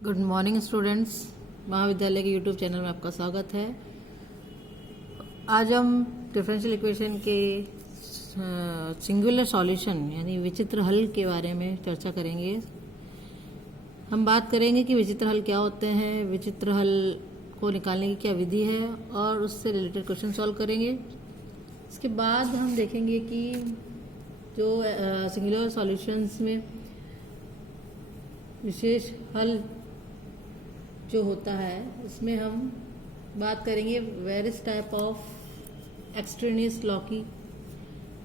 Good morning students. महाविद्यालय के YouTube channel में आपका स्वागत है। आज हम डिफरेंशियल इक्वेशन के सिंगुलर सॉल्यूशन यानी विचित्र हल के बारे में चर्चा करेंगे। हम बात करेंगे कि विचित्र हल क्या होते हैं, विचित्र हल को निकालने की क्या विधि है और उससे रिलेटेड क्वेश्चन सॉल्व करेंगे। इसके बाद हम देखेंगे कि जो सिंगुलर सॉल्यूशंस में विशेष हल जो होता है उसमें हम बात करेंगे various type of extraneous law की,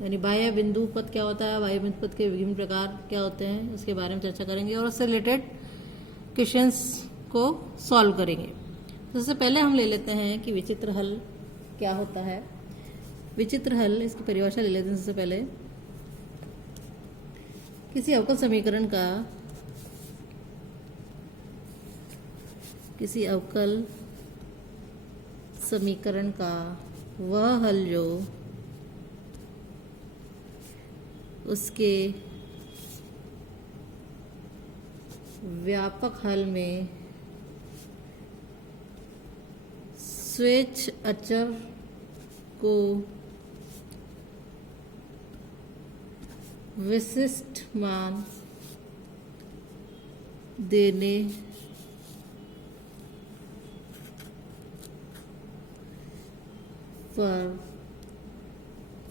यानी बाह्य बिंदु पद क्या होता है, बाह्य बिंदु पद के विभिन्न प्रकार क्या होते हैं, उसके बारे में चर्चा करेंगे और उससे रिलेटेड क्वेश्चंस को सॉल्व करेंगे। सबसे पहले हम ले लेते हैं कि विचित्र हल क्या होता है। विचित्र हल, इसकी परिभाषा ले लेते हैं। सबसे पहले किसी अवकल समीकरण का वह हल जो उसके व्यापक हल में स्वेच्छ अचर को विशिष्ट मान देने पर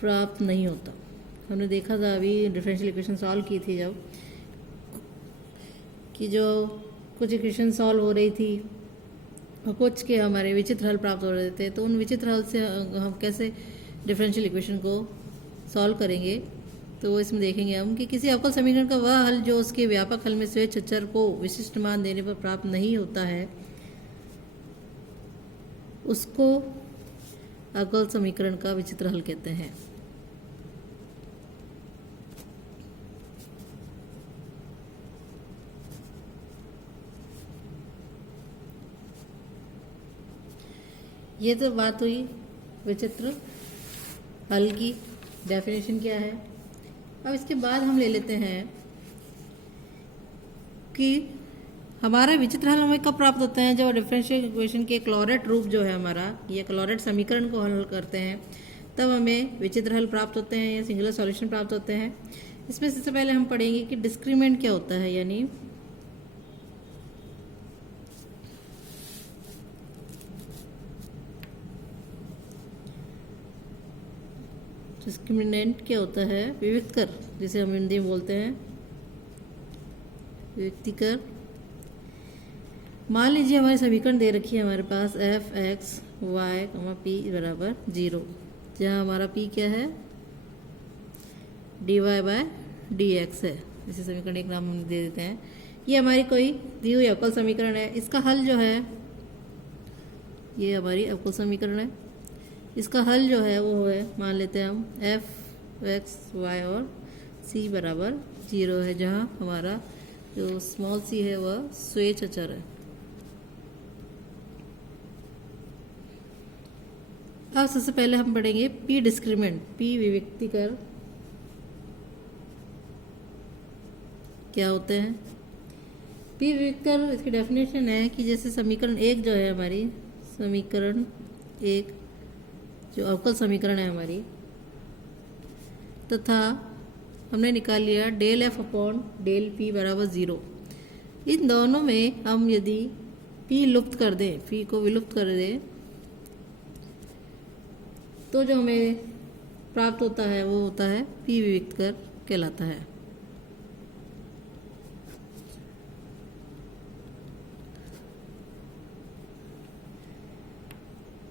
प्राप्त नहीं होता। हमने देखा था अभी डिफरेंशियल इक्वेशन सॉल्व की थी जब, कि जो कुछ इक्वेशन सॉल्व हो रही थी और कुछ के हमारे विचित्र हल प्राप्त हो रहे थे, तो उन विचित्र हल से हम कैसे डिफरेंशियल इक्वेशन को सॉल्व करेंगे, तो वो इसमें देखेंगे हम कि किसी अवकल समीकरण का वह हल जो उसके व्यापक हल में स्वेच्छ अचर को विशिष्ट मान देने पर प्राप्त नहीं होता है, उसको अवकल समीकरण का विचित्र हल कहते हैं। ये तो बात हुई विचित्र हल की, डेफिनेशन क्या है। अब इसके बाद हम ले लेते हैं कि हमारा विचित्र हल हमें कब प्राप्त होते हैं, जब डिफरेंशियल इक्वेशन के क्लोरेट रूप जो है हमारा, या क्लोरेट समीकरण को हल करते हैं, तब हमें विचित्र हल प्राप्त होते हैं या सिंगुलर सॉल्यूशन प्राप्त होते हैं। इसमें सबसे पहले हम पढ़ेंगे कि डिस्क्रीमेंट क्या होता है, यानी डिस्क्रिमिनेंट क्या होता है, विविक्तकर, जिसे हम हिंदी में बोलते हैं विविक्तिकर। मान लीजिए हमारी समीकरण दे रखी है हमारे पास एफ एक्स वाई पी बराबर 0, जहाँ हमारा पी क्या है, D Y by D X है। इसे समीकरण एक नाम हम दे देते हैं। ये हमारी कोई दी हुई अवकल समीकरण है। इसका हल जो है, ये हमारी अवकल समीकरण है। इसका हल जो है वो है, मान लेते हैं हम एफ एक्स वाई और सी बराबर 0 है, जहाँ हमारा जो स्मॉल सी है वह स्वेच्छ अचर है। अब सबसे पहले हम पढ़ेंगे पी डिस्क्रिमेंट, पी विविक्तिकर क्या होते हैं। पी विविक्तिकर, इसकी डेफिनेशन है कि जैसे समीकरण 1 जो है हमारी, समीकरण 1 जो अवकल समीकरण है हमारी, तथा हमने निकाल लिया del F upon del P बराबर 0। इन दोनों में हम यदि पी लुप्त कर दें, पी को विलुप्त कर दें, तो जो हमें प्राप्त होता है वो होता है पी विविक्तकर कहलाता है।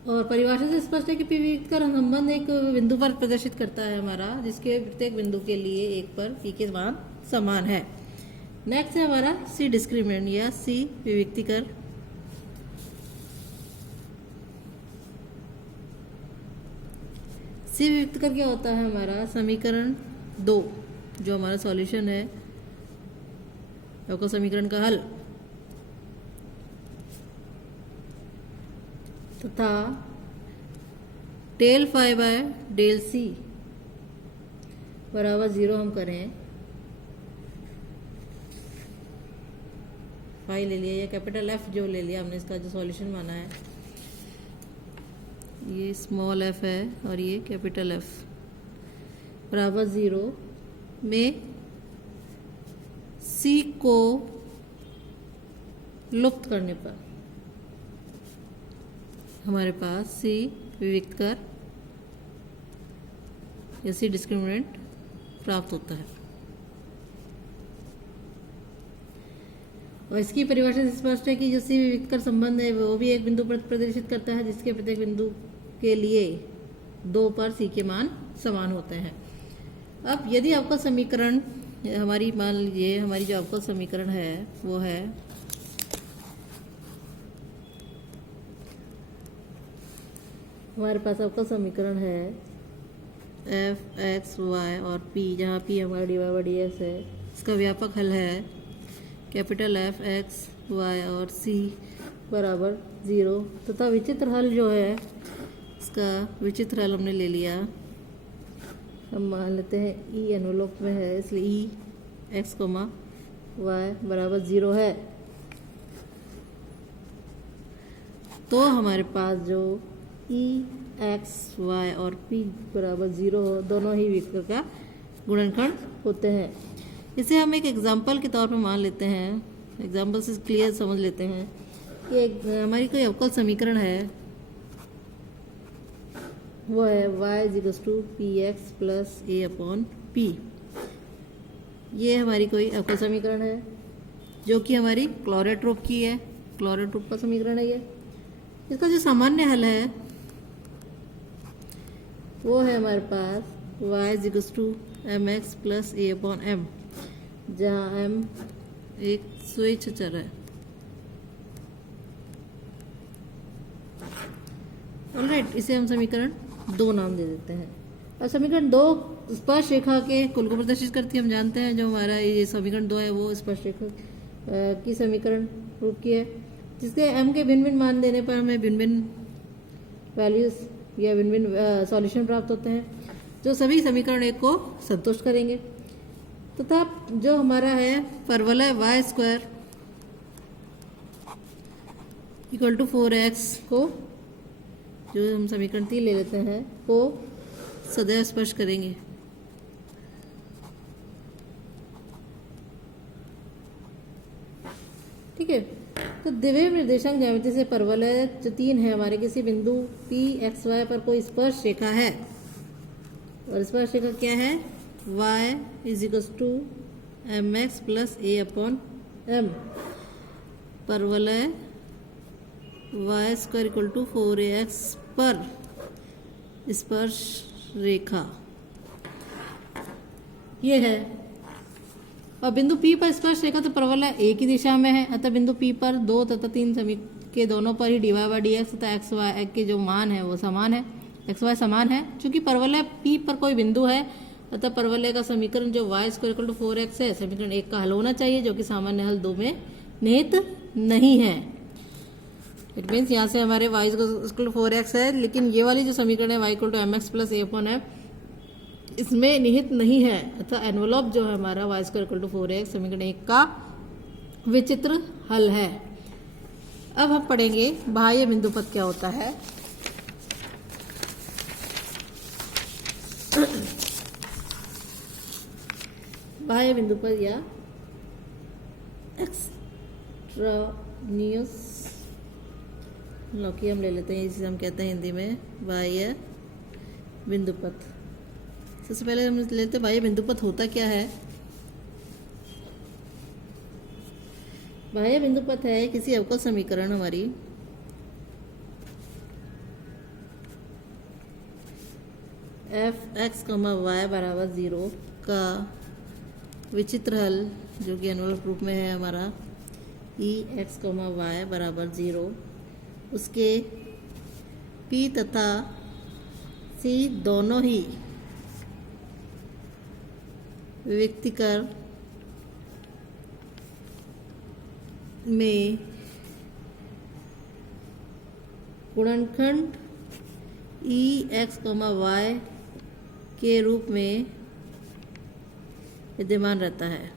और परिभाषा से स्पष्ट है कि पी विविक्तकर संबंध एक बिंदु पर प्रदर्शित करता है हमारा, जिसके प्रत्येक बिंदु के लिए एक पर पी के मान समान है। नेक्स्ट है हमारा सी डिस्क्रिमिनेंट या सी विविक्तिकर। सी विविक्तिकर क्या होता है, हमारा समीकरण 2 जो हमारा सॉल्यूशन है, अवकल समीकरण का हल, तथा del phi by del C बराबर 0 हम करें, फाई ले लिया या कैपिटल एफ जो ले लिया हमने, इसका जो सॉल्यूशन माना है, ये स्मॉल एफ है और ये कैपिटल एफ बराबर 0 में सी को लुप्त करने पर हमारे पास सी विविक्त कर या सी डिस्क्रिमिनेंट प्राप्त होता है। और इसकी परिभाषा से स्पष्ट है कि जो सी विविक्त कर संबंध है वो भी एक बिंदु पर प्रदर्शित करता है जिसके प्रत्येक बिंदु के लिए 2 पर सी के मान समान होते हैं। अब यदि आपका समीकरण हमारी, मान लीजिए हमारी जो आपका समीकरण है वो है हमारे पास आपका समीकरण है एफ एक्स वाई और पी, जहाँ पी हमारा D Y by D X है। इसका व्यापक हल है कैपिटल एफ एक्स वाई और सी बराबर 0 तथा विचित्र हल जो है, इसका विचित्र हल हमने ले लिया, हम मान लेते हैं ई एनवलप में है, इसलिए ई एक्स कोमा वाई बराबर 0 है। तो हमारे पास जो ई एक्स वाई और पी बराबर 0 हो, दोनों ही विविक्त का गुणनखंड होते हैं। इसे हम एक एग्जाम्पल के तौर पर मान लेते हैं, एग्जाम्पल से क्लियर समझ लेते हैं कि हमारी कोई अवकल समीकरण है, वो है y is to P X plus A upon P. ये हमारी कोई अवकल समीकरण है जो कि हमारी क्लोरेट रूप की है, क्लोरेट रूप का समीकरण है ये। इसका जो सामान्य हल है वो है हमारे पास y is to M X plus A upon M, जहाँ m एक स्वेच्छ चर है। ऑलराइट, इसे हम समीकरण 2 नाम दे देते हैं। और समीकरण 2 स्पर्श रेखा के कुल को प्रदर्शित करती है। हम जानते हैं जो हमारा ये समीकरण 2 है वो स्पर्श रेखा की समीकरण रूप की है, जिसके m के भिन्न भिन्न मान देने पर हमें भिन्न भिन्न वैल्यूज या भिन्न भिन्न सॉल्यूशन प्राप्त होते हैं जो सभी समीकरण 1 को संतुष्ट करेंगे। तथा जो हमारा है परवलय Y square equal to 4x को, जो हम समीकरण 3 ले लेते हैं, को सदैव स्पर्श करेंगे। ठीक है, तो द्विविध निर्देशांक ज्यामिति से परवलय जो 3 है हमारे, किसी बिंदु P x y पर कोई स्पर्श रेखा है और स्पर्श रेखा क्या है, y is equal to M X plus A upon M, परवलय Y square equal to 4ax पर स्पर्श रेखा ये है। और बिंदु P पर स्पर्श रेखा तो परवलय एक ही दिशा में है, अतः बिंदु P पर 2 तथा 3 के दोनों पर ही D Y by D X तथा एक्स वाई के जो मान है वो समान है, एक्स वाई समान है। चूंकि परवलय P पर कोई बिंदु है अतः परवलय का समीकरण जो y square equal to 4x है, समीकरण 1 का हल होना चाहिए, जो कि सामान्य हल 2 में निहित नहीं है। इट मीन्स यहाँ से हमारे y इक्वल टू 4x है, लेकिन ये वाली जो समीकरण है y equal to M X plus A upon M, इसमें निहित नहीं है, अतः एनवलप जो है हमारा y square equal to 4x समीकरण 1 का विचित्र हल है। अब हम पढ़ेंगे बाह्य बिंदु पद क्या होता है। बाह्य बिंदु पद या एक्सट्रानियस लौकी हम ले लेते हैं, जिसे हम कहते हैं हिंदी में बाह्य बिंदु पद। सबसे पहले हम लेते हैं बाह्य बिंदु पद होता क्या है। बाह्य बिंदु पद है किसी अवकल समीकरण हमारी एफ एक्स कमा वाई बराबर 0 का विचित्र हल, जो कि अनुरूप रूप में है हमारा ई एक्स कमा वाई बराबर 0, उसके पी तथा सी दोनों ही विविक्तिकर में गुणनखंड ई एक्स कमा वाई के रूप में विद्यमान रहता है।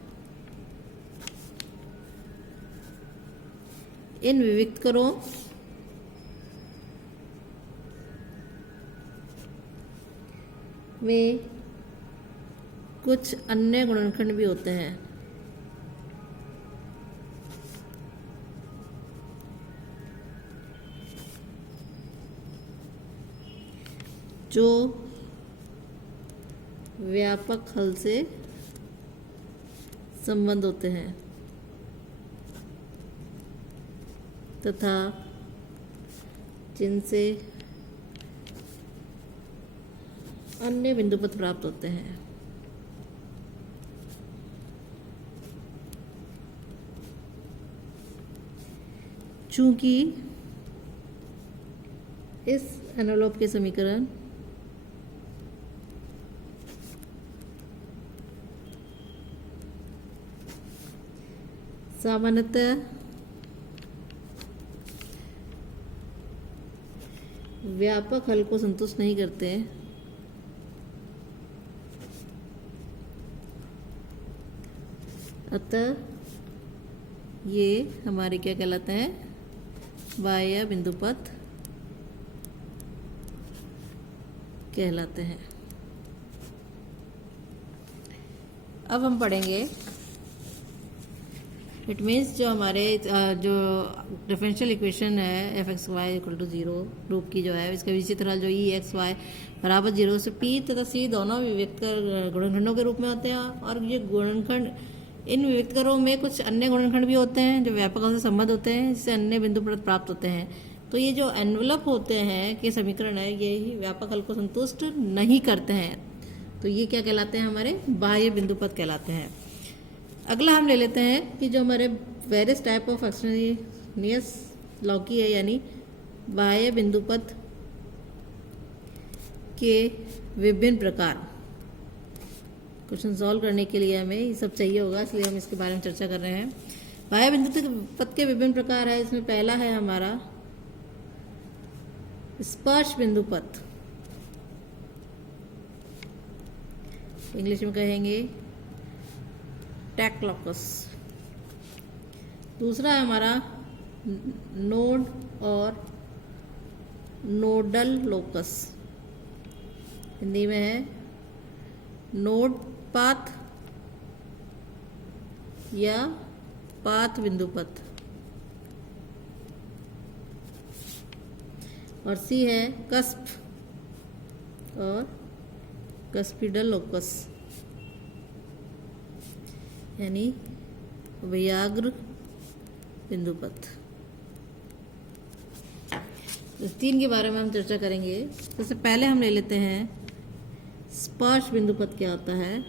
इन विविक्त करों में कुछ अन्य गुणनखंड भी होते हैं। जो व्यापक हल से संबंध होते हैं तथा जिनसे अन्य बिंदु पद प्राप्त होते हैं। चूंकि इस एनवेलप के समीकरण सामान्यतः व्यापक हल को संतुष्ट नहीं करते हैं, अतः ये हमारे क्या कहलाते हैं, बाह्य बिंदु पथ कहलाते हैं। अब हम पढ़ेंगे इट मीन्स जो हमारे जो डिफरेंशियल इक्वेशन है F X Y equal to 0 रूप की जो है, इसका विचित्र हल जो ई एक्स वाई बराबर 0 से पी तथा सी दोनों विविक्त गुणनखंडों के रूप में होते हैं। और ये गुणनखंड, इन विविक्त करों में कुछ अन्य गुणनखंड भी होते हैं जो व्यापक हल से संबंध होते हैं, जिससे अन्य बिंदु पद प्राप्त होते हैं। तो ये जो एनवेलप होते हैं के समीकरण है, ये व्यापक हल को संतुष्ट नहीं करते हैं, तो ये क्या कहलाते हैं, हमारे बाह्य बिंदु पद कहलाते हैं। अगला हम ले लेते हैं कि जो हमारे various type of extraneous loci है, यानी बाह्य बिंदु पद के विभिन्न प्रकार। क्वेश्चन सॉल्व करने के लिए हमें ये सब चाहिए होगा, इसलिए हम इसके बारे में चर्चा कर रहे हैं। बाह्य बिंदु पद के विभिन्न प्रकार है, इसमें पहला है हमारा स्पर्श बिंदु पद, इंग्लिश में कहेंगे टैक लोकस। दूसरा है हमारा नोड और नोडल लोकस, हिंदी में है नोड पाथ या पाथ बिंदु पथ। और सी है कस्प और कस्पिडल लोकस, यानी व्याघ्र बिंदु पथ। इस तीन के बारे में हम चर्चा करेंगे। सबसे पहले हम ले लेते हैं स्पर्श बिंदु पथ क्या होता है।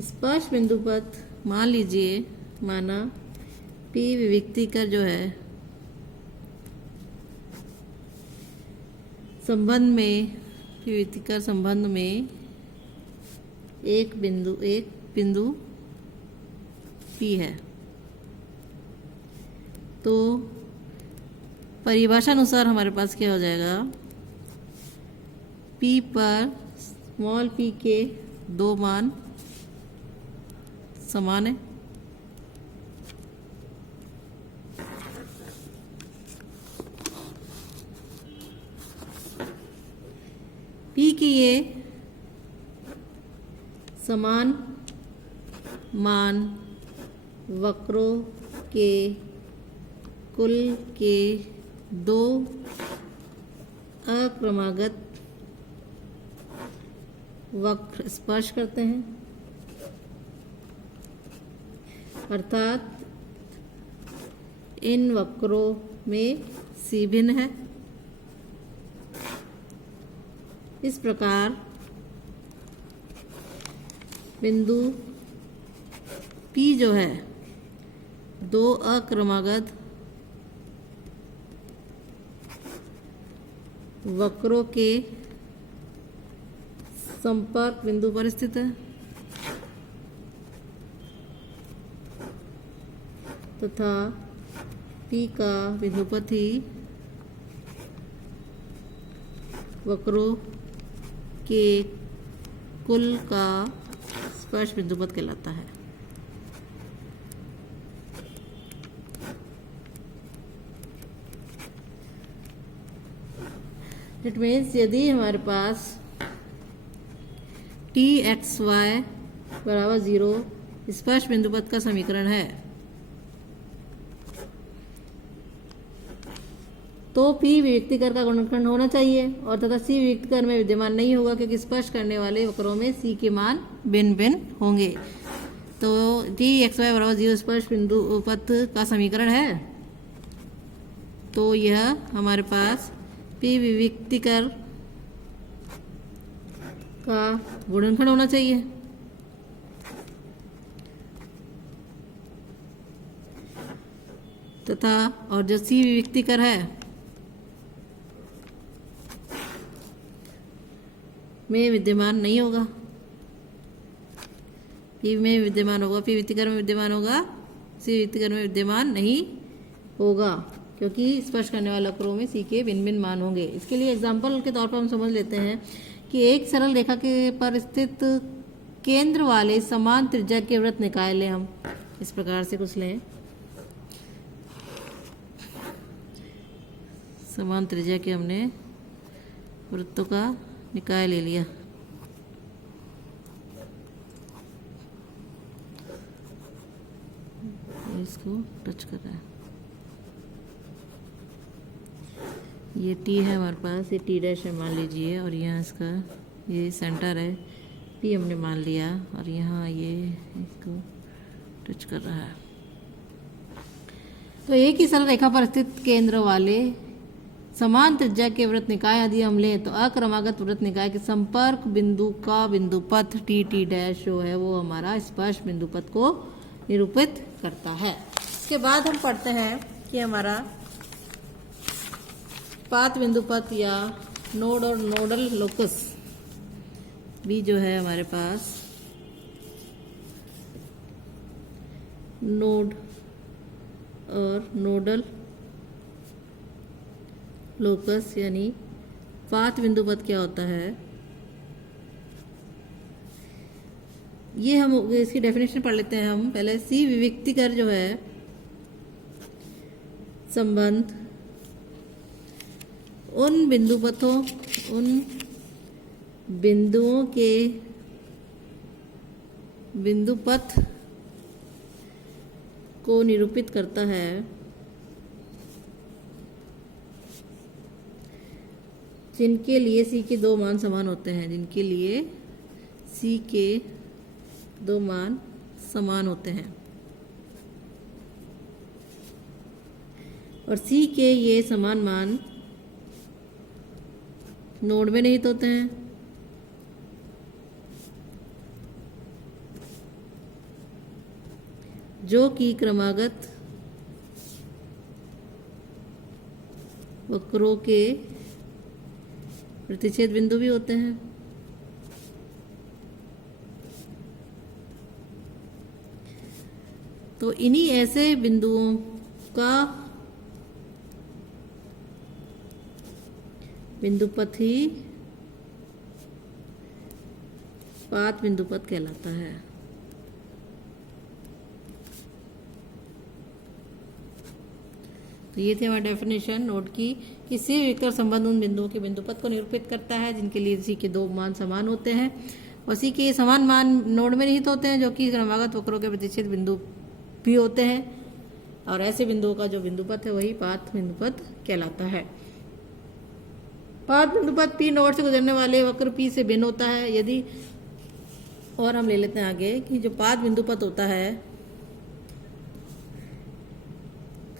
स्पर्श बिंदु पथ मान लीजिए, माना पी विविक्तिकर जो है संबंध में, विविक्तिकर संबंध में एक बिंदु P है, तो परिभाषा अनुसार हमारे पास क्या हो जाएगा, P पर स्मॉल p के दो मान समान है। P की ये समान मान वक्रों के कुल के दो अक्रमागत वक्र स्पर्श करते हैं, अर्थात इन वक्रों में सी भिन्न है। इस प्रकार बिंदु P जो है दो अक्रमागत वक्रों के संपर्क बिंदु पर स्थित है तथा P का बिंदुपथ ही वक्रों के कुल का स्पर्श बिंदुपथ कहलाता है। इट मीन्स यदि हमारे पास टी एक्स वाई बराबर 0 स्पर्श बिंदु पथ का समीकरण है तो P विविक्तिकर का गुणनखंड होना चाहिए और तथा C विविक्तिकर में विद्यमान नहीं होगा क्योंकि स्पर्श करने वाले वक्रों में C के मान भिन्न भिन्न होंगे। तो टी एक्स वाई बराबर 0 स्पर्श बिंदु पथ का समीकरण है तो यह हमारे पास P विविक्तिकर का गुणनखंड होना चाहिए। तथा और जो C विविक्तिकर है में विद्यमान नहीं होगा, P में विद्यमान होगा, P विविक्तिकर में विद्यमान होगा, C विविक्तिकर में विद्यमान नहीं होगा क्योंकि स्पर्श करने वाले वक्रों में C के भिन्न भिन्न मान होंगे। इसके लिए एग्जाम्पल के तौर पर हम समझ लेते हैं कि एक सरल रेखा के पर स्थित केंद्र वाले समान त्रिज्या के वृत्त निकाय लें। हम इस प्रकार से कुछ लें, समान त्रिज्या के हमने वृत्तों का निकाय ले लिया। इसको टच कर रहा है, ये टी है हमारे पास, ये टी डैश है मान लीजिए और यहाँ इसका ये सेंटर है पी हमने मान लिया और यहाँ ये इसको टच कर रहा है। तो एक ही सरल रेखा पर स्थित केंद्र वाले समान त्रिज्या के वृत्त निकाय यदि हम लें तो अक्रमागत वृत्त निकाय के संपर्क बिंदु का बिंदु पथ टी टी डैश जो है वो हमारा स्पर्श बिंदु पथ को निरूपित करता है। इसके बाद हम पढ़ते हैं कि हमारा पात बिंदु पथ या नोड और नोडल लोकस भी जो है हमारे पास नोड और नोडल लोकस यानी पात बिंदु पथ क्या होता है, ये हम इसकी डेफिनेशन पढ़ लेते हैं। हम पहले सी विविक्तिकर जो है संबंध उन बिंदु पथों उन बिंदुओं के बिंदु पथ को निरूपित करता है जिनके लिए C के दो मान समान होते हैं, जिनके लिए C के दो मान समान होते हैं और C के ये समान मान नोड में निहित होते हैं जो कि क्रमागत वक्रों के प्रतिच्छेद बिंदु भी होते हैं। तो इन्हीं ऐसे बिंदुओं का बिंदु पथ ही पात बिंदु पथ कहलाता है। तो ये थी हमारी डेफिनेशन नोड की। किसी विविक्तिकर संबंध उन बिंदुओं के बिंदु पथ को निरूपित करता है जिनके लिए C के दो मान समान होते हैं और C के समान मान नोड में निहित होते हैं जो कि क्रमागत वक्रों के प्रतिच्छेद बिंदु भी होते हैं और ऐसे बिंदुओं का जो बिंदु पथ है वही पात बिंदु पथ कहलाता है। पात बिंदु पथ P नोड से गुजरने वाले वक्र P से भिन्न होता है। यदि और हम ले लेते हैं आगे कि जो पात बिंदु पथ होता है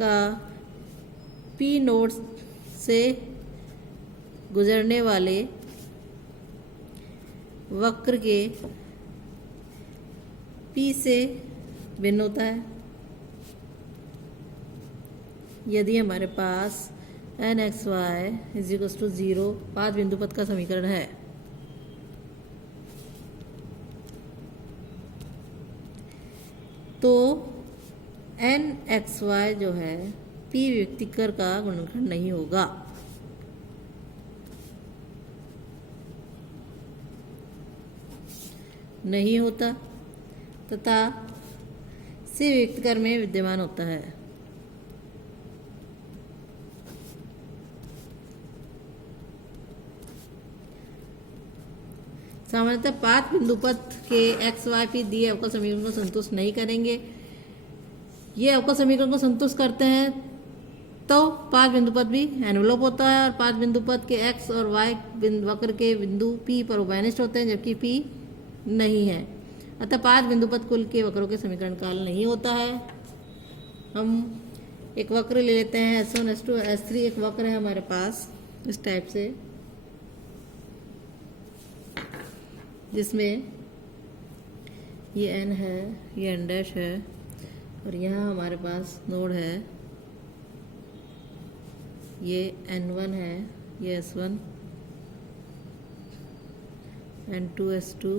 का P नोड से गुजरने वाले वक्र के P से भिन्न होता है यदि हमारे पास n x y = 0 पात बिंदु पथ का समीकरण है। तो n x y जो है P विविक्तिकर का गुणनखंड नहीं होगा। नहीं होता तथा C विविक्तिकर में विद्यमान होता है। सामान्यतः 5 बिंदु पथ के एक्स वाई पी दिए अवकल समीकरण को संतुष्ट नहीं करेंगे। ये अवकल समीकरण को संतुष्ट करते हैं तो 5 बिंदु पथ भी एनवलप होता है और 5 बिंदु पथ के एक्स और वाई वक्र के बिंदु पी पर उभयनिष्ठ होते हैं, जबकि पी नहीं है। अतः 5 बिंदु पथ कुल के वक्रों के समीकरण का हल नहीं होता है। हम एक वक्र ले लेते हैं S1 S2 S3। एक वक्र है हमारे पास इस टाइप से, जिसमें ये n है, ये n डैश है और यहाँ हमारे पास नोड है, ये n1 है, ये S1 n2 S2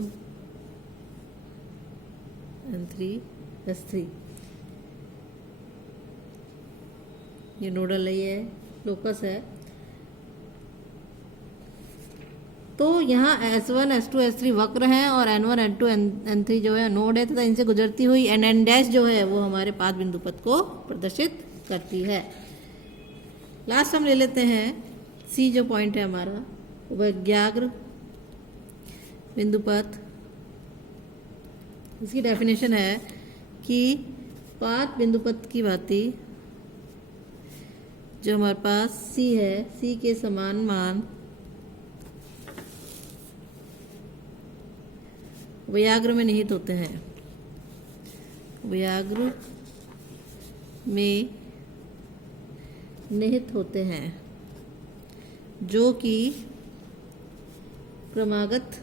n3 S3। ये नोडल है, ये लोकस है। तो यहाँ S1 S2 S3 वक्र हैं और n1 n2 n3 जो है नोड है तथा इनसे गुजरती हुई n डैश जो है वो हमारे 5 बिंदु पथ को प्रदर्शित करती है। लास्ट हम ले लेते हैं C जो पॉइंट है हमारा, उभयग्राग्र बिंदु पथ। इसकी डेफिनेशन है कि 5 बिंदु पथ की भांति जो हमारे पास C है, C के समान मान उभयग्र में निहित होते हैं। उभयग्र में निहित होते हैं जो कि क्रमागत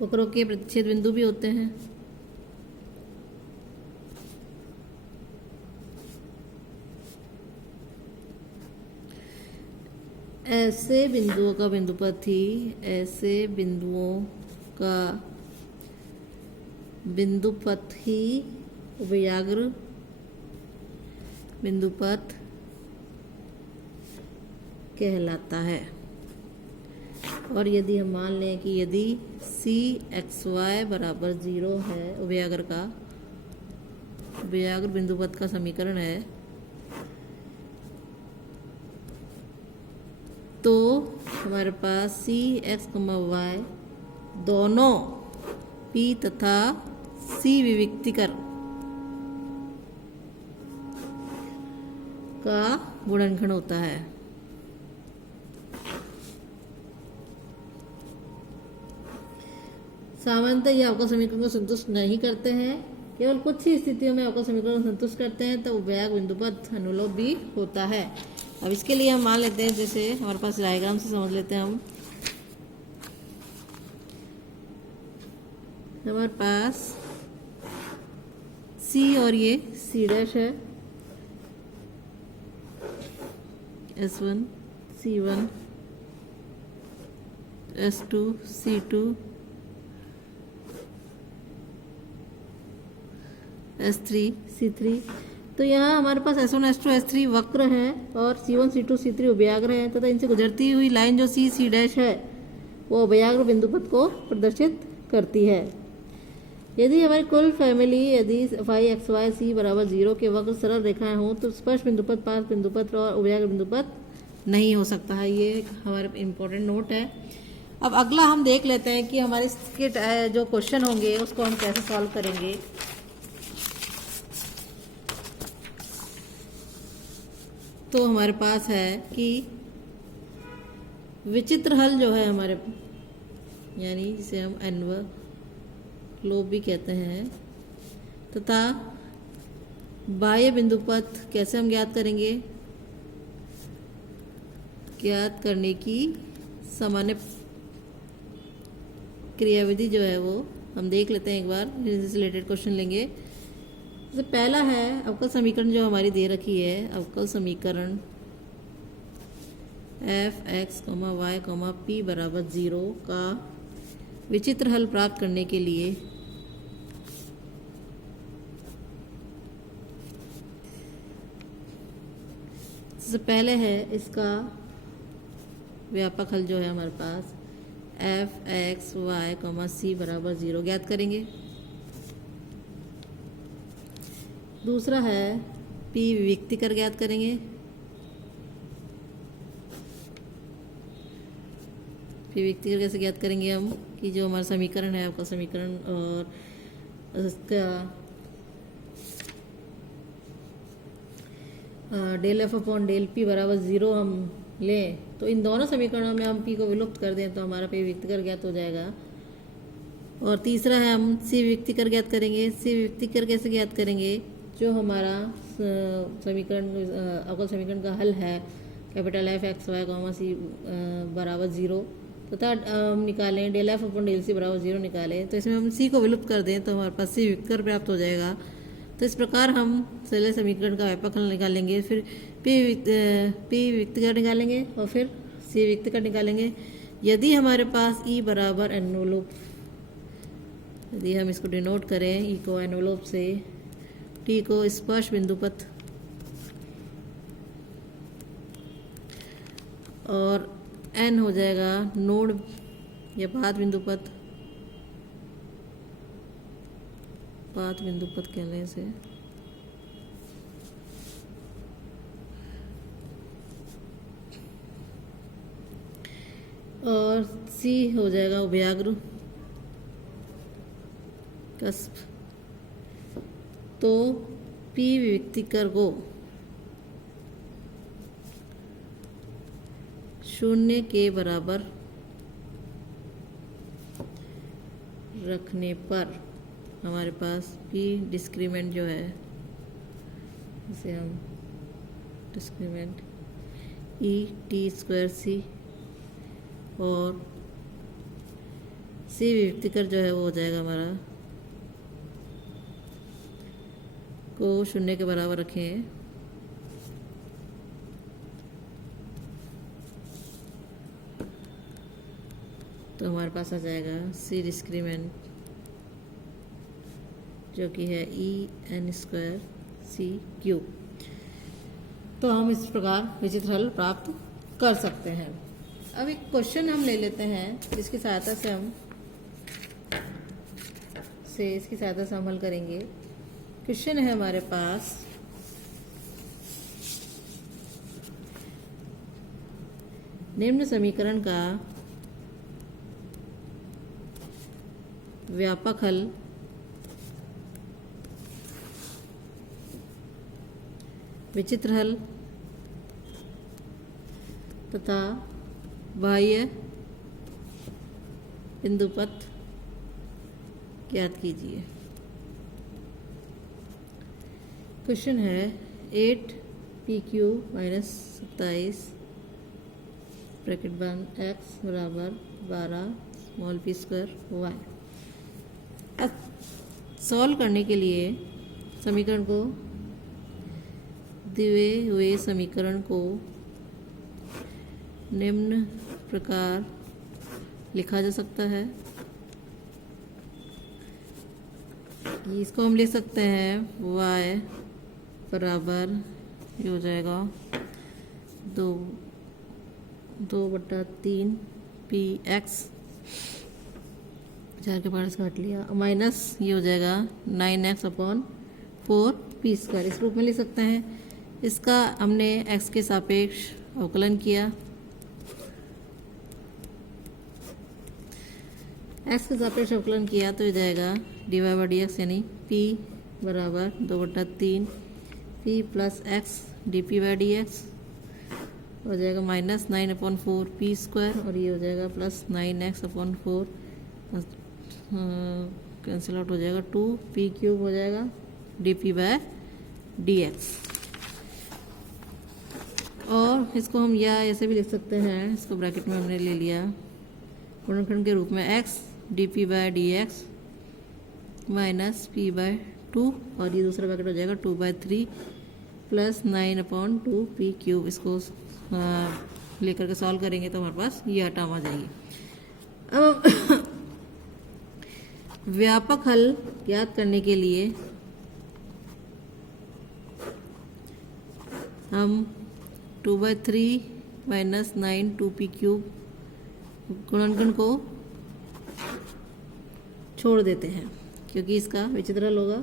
वक्रों के प्रतिच्छेद बिंदु भी होते हैं। ऐसे बिंदुओं का बिंदुपथ ही ऐसे बिंदुओं का बिंदुपथ ही उभयग्र बिंदुपथ कहलाता है। और यदि हम मान लें कि यदि सी एक्स वाई बराबर 0 है, उभयग्र का उभयग्र बिंदुपथ का समीकरण है, तो हमारे पास सी एक्स वाई दोनों पी तथा सी विविक्तिकर का गुणनखंड होता है। सामान्यतः यह अवकल समीकरण को संतुष्ट नहीं करते हैं, केवल कुछ ही स्थितियों में अवकल समीकरण को संतुष्ट करते हैं, तो उभयग्र बिंदुपथ अनुलोम भी होता है। अब इसके लिए हम मान लेते हैं, जैसे हमारे पास डायग्राम से समझ लेते हैं हम। हमारे पास C और ये C डैश है, S1 C1 S2 C2 S3 C3। तो यहाँ हमारे पास S1 S2 S3 वक्र हैं और C1 C2 C3 उभयग्र हैं तथा इनसे गुजरती हुई लाइन जो C डैश है वो उभयग्र बिंदुपथ को प्रदर्शित करती है। यदि हमारी कुल फैमिली यदि फाई एक्स वाई C बराबर 0 के वक्र सरल रेखाएं हों तो स्पर्श बिंदुपथ, पास बिंदुपथ और उभयग्र बिंदुपथ नहीं हो सकता है। ये हमारे इम्पोर्टेंट नोट है। अब अगला हम देख लेते हैं कि हमारे इसके जो क्वेश्चन होंगे उसको हम कैसे सॉल्व करेंगे। तो हमारे पास है कि विचित्र हल जो है हमारे, यानी जिसे हम एनवलप भी कहते हैं, तथा बाह्य बिंदुपथ कैसे हम ज्ञात करेंगे। ज्ञात करने की सामान्य क्रियाविधि जो है वो हम देख लेते हैं एक बार, इससे रिलेटेड क्वेश्चन लेंगे। तो पहला है अवकल समीकरण जो हमारी दे रखी है, अवकल समीकरण एफ एक्स वाई पी बराबर 0 का विचित्र हल प्राप्त करने के लिए सबसे पहले है इसका व्यापक हल जो है हमारे पास एफ एक्स वाई सी बराबर 0 ज्ञात करेंगे। दूसरा है पी विविक्तिकर ज्ञात करेंगे। पी व्यक्तिकर कैसे ज्ञात करेंगे हम कि जो हमारा समीकरण है आपका समीकरण और उसका del F upon del P बराबर 0 हम लें तो इन दोनों समीकरणों में हम पी को विलुप्त कर दें तो हमारा पी व्यक्तिकर ज्ञात हो जाएगा। और तीसरा है हम सी व्यक्तिकर ज्ञात करेंगे। सी व्यक्तिकर कैसे ज्ञात करेंगे, जो हमारा समीकरण अवकल समीकरण का हल है capital F X Y comma C बराबर 0 तथा हम निकालें del F upon del C बराबर 0 निकालें तो इसमें हम सी को विलुप्त कर दें तो हमारे पास सी व्यक्तिकर प्राप्त हो जाएगा। तो इस प्रकार हम पहले समीकरण का व्यापक हल निकालेंगे, फिर पी व्यक्तिकर निकालेंगे और फिर सी व्यक्तिकर निकालेंगे। यदि हमारे पास ई बराबर एनवलोप, यदि हम इसको डिनोट करें ई को एनवलोप से, टी को स्पर्श बिंदु पथ और एन हो जाएगा नोड या पाथ बिंदु पथ, पाथ बिंदु पथ कहने से, और सी हो जाएगा उभयाग्र कस्प। तो पी व्यक्तिकर को 0 के बराबर रखने पर हमारे पास पी डिस्क्रीमेंट जो है, इसे हम डिस्क्रीमेंट ई टी स्क्वायर सी और सी व्यक्तिकर जो है वो हो जाएगा हमारा को 0 के बराबर रखें तो हमारे पास आ जाएगा सी डिस्क्रीमेंट जो कि है ई एन स्क्वायर सी क्यूब। तो हम इस प्रकार विचित्र हल प्राप्त कर सकते हैं। अब एक क्वेश्चन हम ले लेते हैं जिसकी सहायता से इसकी सहायता से हम हल करेंगे। क्वेश्चन है हमारे पास, निम्न समीकरण का व्यापक हल विचित्र हल तथा बाह्य बिंदु पथ ज्ञात कीजिए। क्वेश्चन है 8 पी क्यू माइनस 27 ब्रैकेट बंद एक्स बराबर 12 small P square Y. Solve करने के लिए समीकरण को दिए हुए समीकरण को निम्न प्रकार लिखा जा सकता है। इसको हम लिख सकते हैं y बराबर ये हो जाएगा 2/3 पी एक्स, 4 के पास काट लिया, माइनस ये हो जाएगा 9x अपॉन 4 पी स्क्वायर। इस रूप में लिख सकते हैं। इसका हमने x के सापेक्ष अवकलन किया, x के सापेक्ष अवकलन किया तो ये जाएगा dy बाई डी एक्स यानी p बराबर 2/3 p plus x D P by D x हो जाएगा माइनस 9/4 पी स्क्वायर और ये हो जाएगा plus 9x upon 4 cancel out हो जाएगा 2 पी क्यूब हो जाएगा D P by D x. और इसको हम या ऐसे भी लिख सकते हैं, इसको ब्रैकेट में हमने ले लिया गुणनखंड के रूप में x D P by D X minus P by 2 और ये दूसरा ब्रैकेट हो जाएगा 2/3 प्लस 9/2 पी क्यूब। इसको लेकर के सॉल्व करेंगे तो हमारे पास ये टर्म आ जाएगी। अब व्यापक हल ज्ञात करने के लिए हम 2/3 माइनस 9 2p क्यूब गुणनखंड को छोड़ देते हैं क्योंकि इसका विचित्र हल होगा,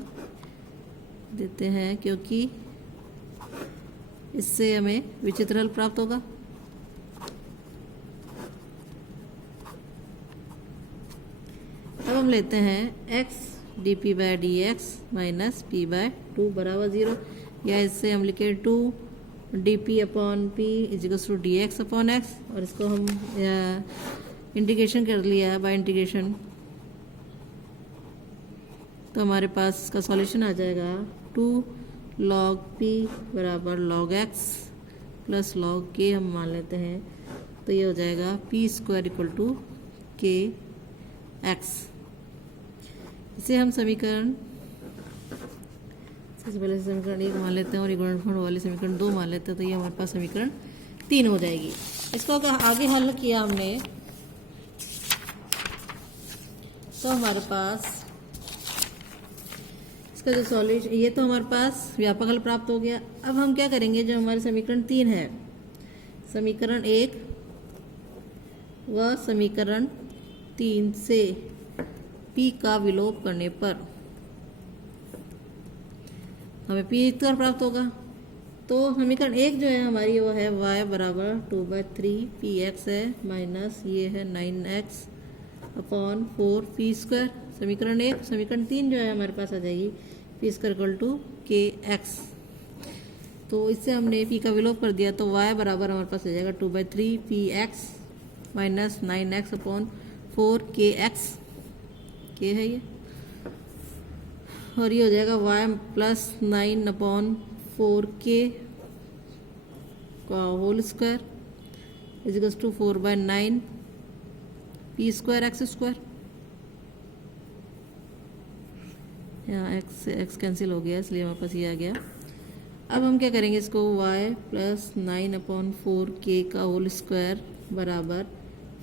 देते हैं क्योंकि इससे हमें विचित्र हल प्राप्त होगा। हम लेते हैं X D P by D X minus P by 2 बराबर 0, या इससे हम लिखे 2 D P upon P equals to D X upon X, और इसको हम इंटीग्रेशन कर लिया बाय इंटीग्रेशन, तो हमारे पास इसका सॉल्यूशन आ जाएगा 2 log p बराबर log x plus log k हम मान लेते हैं, तो ये हो जाएगा p स्क्वायर इक्वल टू के एक्स। इसे हम समीकरण सबसे पहले समीकरण 1 मान लेते हैं और गुणनखंड वाले समीकरण 2 मान लेते हैं, तो ये हमारे पास समीकरण 3 हो जाएगी। इसको आगे हल किया हमने तो हमारे पास इसका जो सॉल्यूशन, ये तो हमारे पास व्यापक हल प्राप्त हो गया। अब हम क्या करेंगे, जो हमारे समीकरण 3 है, समीकरण 1 व समीकरण 3 से p का विलोप करने पर हमें p उत्तर प्राप्त होगा। तो समीकरण 1 जो है हमारी वो है y बराबर 2/3 पी एक्स है माइनस ये है 9x अपॉन 4 पी स्क्वायर, समीकरण 1। समीकरण 3 जो है हमारे पास आ जाएगी पी स्क्वायर इक्वल टू के एक्स। तो इससे हमने p का विलोप कर दिया, तो y बराबर हमारे पास आ जाएगा 2/3 P x minus 9x upon 4 के एक्स, के है ये, और ये हो जाएगा y प्लस 9 अपॉन 4 के का whole square equals to 4/9 P square X square. यहाँ एक्स कैंसिल हो गया, इसलिए हमारे पास ये आ गया। अब हम क्या करेंगे, इसको y प्लस 9 अपॉन 4 के का होल स्क्वायर बराबर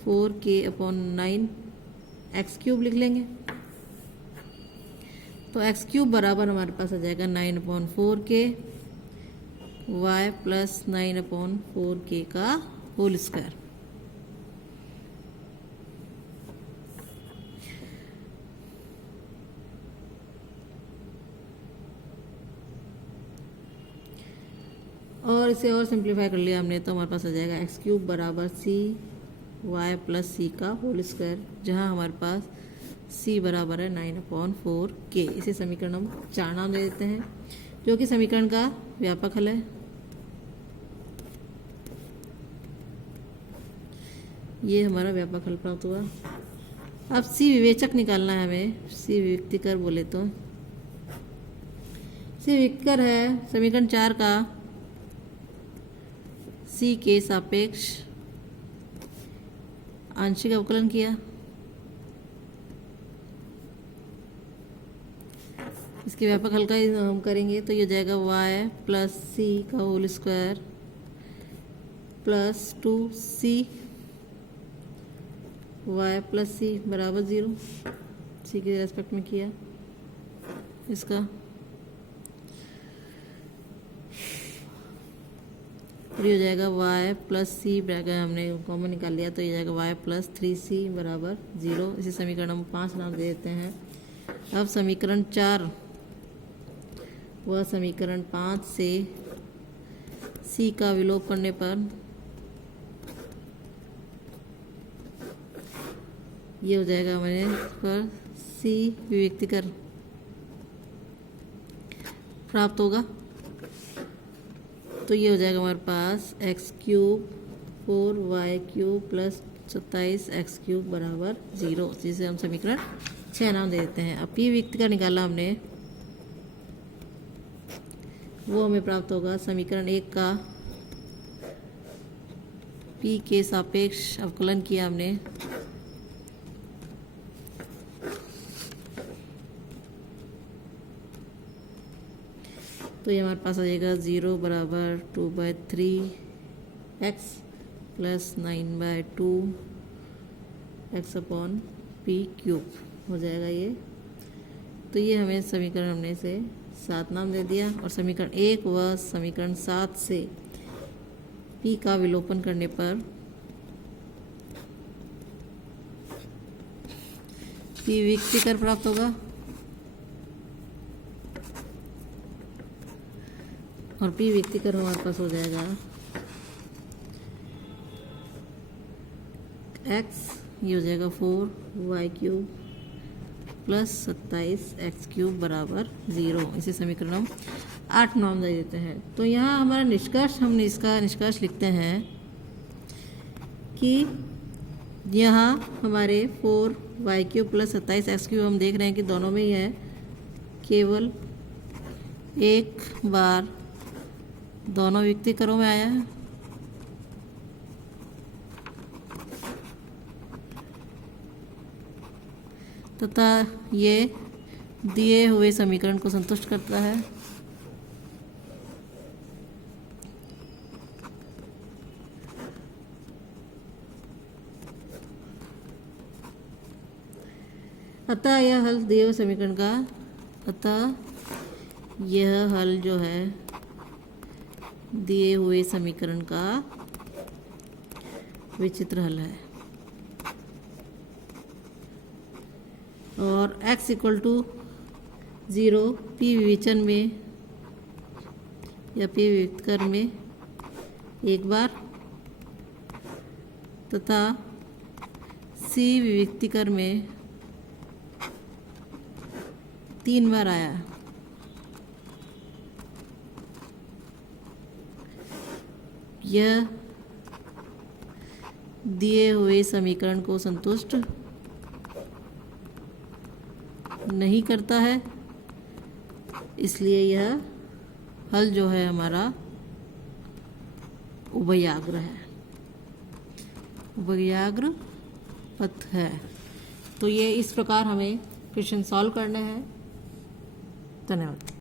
4 के अपॉन 9 एक्स क्यूब लिख लेंगे। तो एक्स क्यूब बराबर हमारे पास आ जाएगा 9 अपॉन 4 के y प्लस 9 अपॉन 4 के का होल स्क्वायर। और इसे और सिंप्लीफाई कर लिया हमने, तो हमारे पास आ जाएगा एक्स क्यूब बराबर सी वाई प्लस सी का होल स्क्वायर, जहाँ हमारे पास c बराबर है 9 अपॉन 4 के। इसे समीकरण हम 4 नाम दे देते हैं, जो कि समीकरण का व्यापक हल है। ये हमारा व्यापक हल प्राप्त हुआ। अब c विवेचक निकालना है हमें, c विवेक्तिकर बोले तो c विवेक्तिकर है समीकरण 4 का c के सापेक्ष आंशिक अवकलन किया। इसके व्यापक हल का हम करेंगे, तो ये जाएगा y प्लस सी का whole square plus 2c y plus C बराबर 0, c के रेस्पेक्ट में किया इसका, और ये हो जाएगा y प्लस सी ब्रैकेट हमने कॉमन निकाल लिया, तो ये जाएगा y प्लस 3c बराबर 0। इसी समीकरण हम 5 नाम दे देते हैं। अब समीकरण 4 व समीकरण 5 से c का विलोप करने पर ये हो जाएगा हमारे पर c विवेक्तिकर प्राप्त होगा। तो ये हो जाएगा हमारे पास X cube 4y cube plus 27 X cube बराबर 0, जिसे हम समीकरण 6 नाम दे देते हैं। अब p विवेक्तिकर निकाला हमने, वो हमें प्राप्त होगा समीकरण 1 का p के सापेक्ष अवकलन किया हमने, तो ये हमारे पास आ जाएगा 0 बराबर 2/3 x plus 9/2 x upon P cube हो जाएगा ये। तो ये हमें समीकरण हमने इसे 7 नाम दे दिया, और समीकरण 1 व समीकरण 7 से p का विलोपन करने पर p विवेक्तिकर प्राप्त होगा, और p विवेक्तिकर हमारे पास हो जाएगा x, ये हो जाएगा 4y क्यूब प्लस 27x³ बराबर 0। इसे समीकरण हम 8 नाम दे देते हैं। तो यहाँ हमारा निष्कर्ष, हमने इसका निष्कर्ष लिखते हैं कि यहाँ हमारे 4y³ प्लस 27x³ हम देख रहे हैं कि दोनों में ही है, केवल एक बार दोनों व्यक्तिकरों में आया है। तथा ये दिए हुए समीकरण को संतुष्ट करता है। अतः यह हल दिए हुए समीकरण का, अतः यह हल जो है दिए हुए समीकरण का विचित्र हल है। और x = 0 p विवेचन में या p व्युत्क्रम में एक बार तथा c विविक्तिकर में 3 बार आया। यह दिए हुए समीकरण को संतुष्ट नहीं करता है, इसलिए यह हल जो है हमारा उभयाग्र है, उभयाग्र पथ है। तो ये इस प्रकार हमें क्वेश्चन सॉल्व करने हैं। धन्यवाद।